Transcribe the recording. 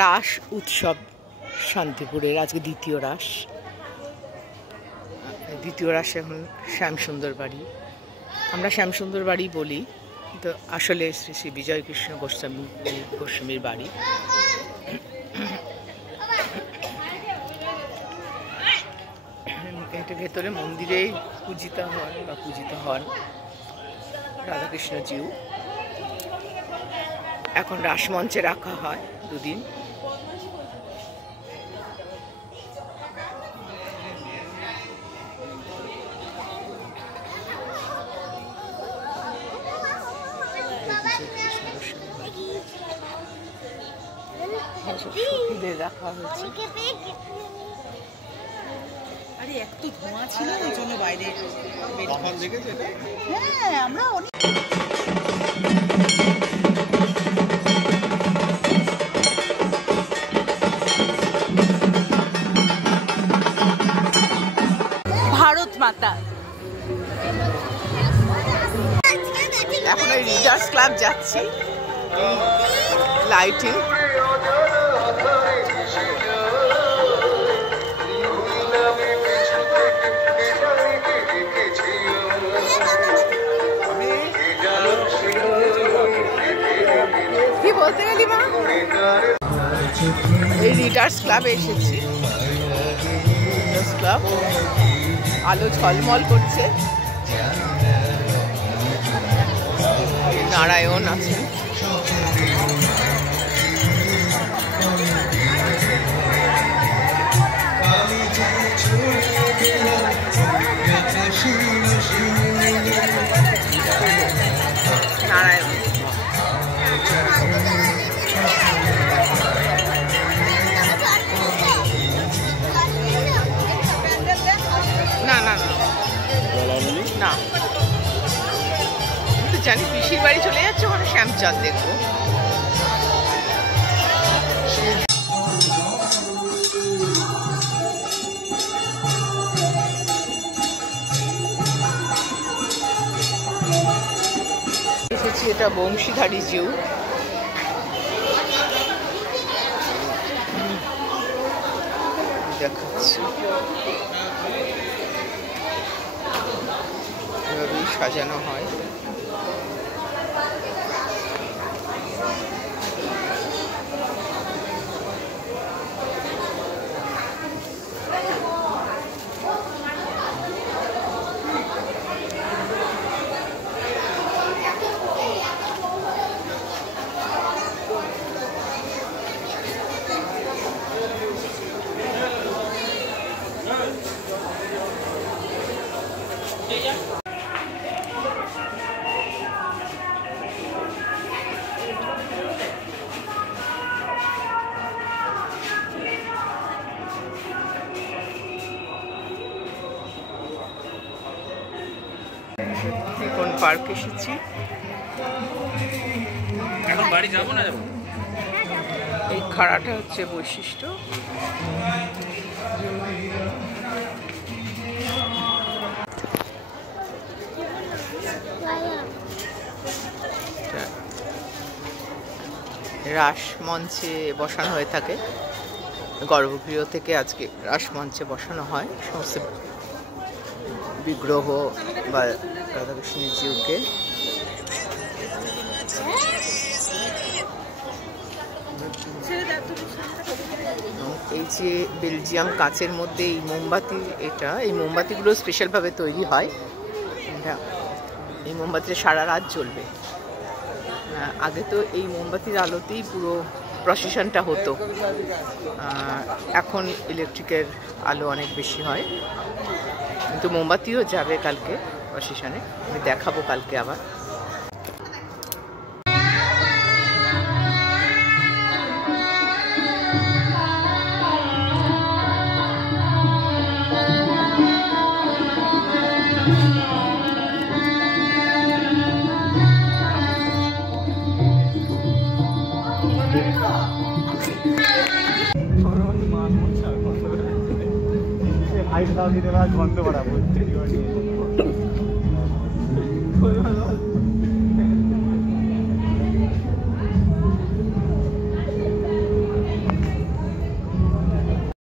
রাস উৎসব শান্তিপুরের আজকে দ্বিতীয় রাস। এখন শ্যামসুন্দর বাড়ি, আমরা শ্যামসুন্দর বাড়ি বলি, তো আসলে শ্রী শ্রী বিজয় কৃষ্ণ গোস্বামীর বাড়ি। এটা ভেতরে মন্দিরে পূজিত হন রাধাকৃষ্ণজিউ। এখন রাসমঞ্চে রাখা হয় দুদিন। রাখা হয়েছে। আরে একটু ধোঁয়া ছিল ওই জন্য বাইরে। হ্যাঁ, আমরা ভারত মাতা। এখন ওই রিডার্স ক্লাব যাচ্ছি, লাইটিং। কি বলতে গেলি মা? এই রিডার্স ক্লাবে এসেছি। ক্লাব আলো ঝলমল করছে। নারায়ণ আছেন। নারায়ণ না না না, জানি পিসির বাড়ি চলে যাচ্ছে, ওখানে শ্যামচাঁদ দেখবো। এসেছি, এটা বংশীধারী জিউ। দেখাচ্ছি, এভাবেই সাজানো হয়। কোন পার্ক এসেছি, এখন বাড়ি যাবো না যাবো? এই খাড়াটা হচ্ছে বৈশিষ্ট্য। রাস মঞ্চে বসানো হয়ে থাকে, গর্ভগৃহ থেকে আজকে রাস মঞ্চে বসানো হয় সমস্ত বিগ্রহ বা রাধাকৃষ্ণের জিউকে। এই যে বেলজিয়াম কাচের মধ্যে এই মোমবাতি, এই মোমবাতিগুলো স্পেশালভাবে তৈরি হয়। এই মোমবাতিটা সারা রাত জ্বলবে। আগে তো এই মোমবাতির আলোতেই পুরো প্রসেশনটা হতো, এখন ইলেকট্রিকের আলো অনেক বেশি হয়, কিন্তু মোমবাতিও যাবে কালকে প্রসেশনে, আমি দেখাবো কালকে আবার। হাইট দাও দিতে পারা গন্ধ করা বলতে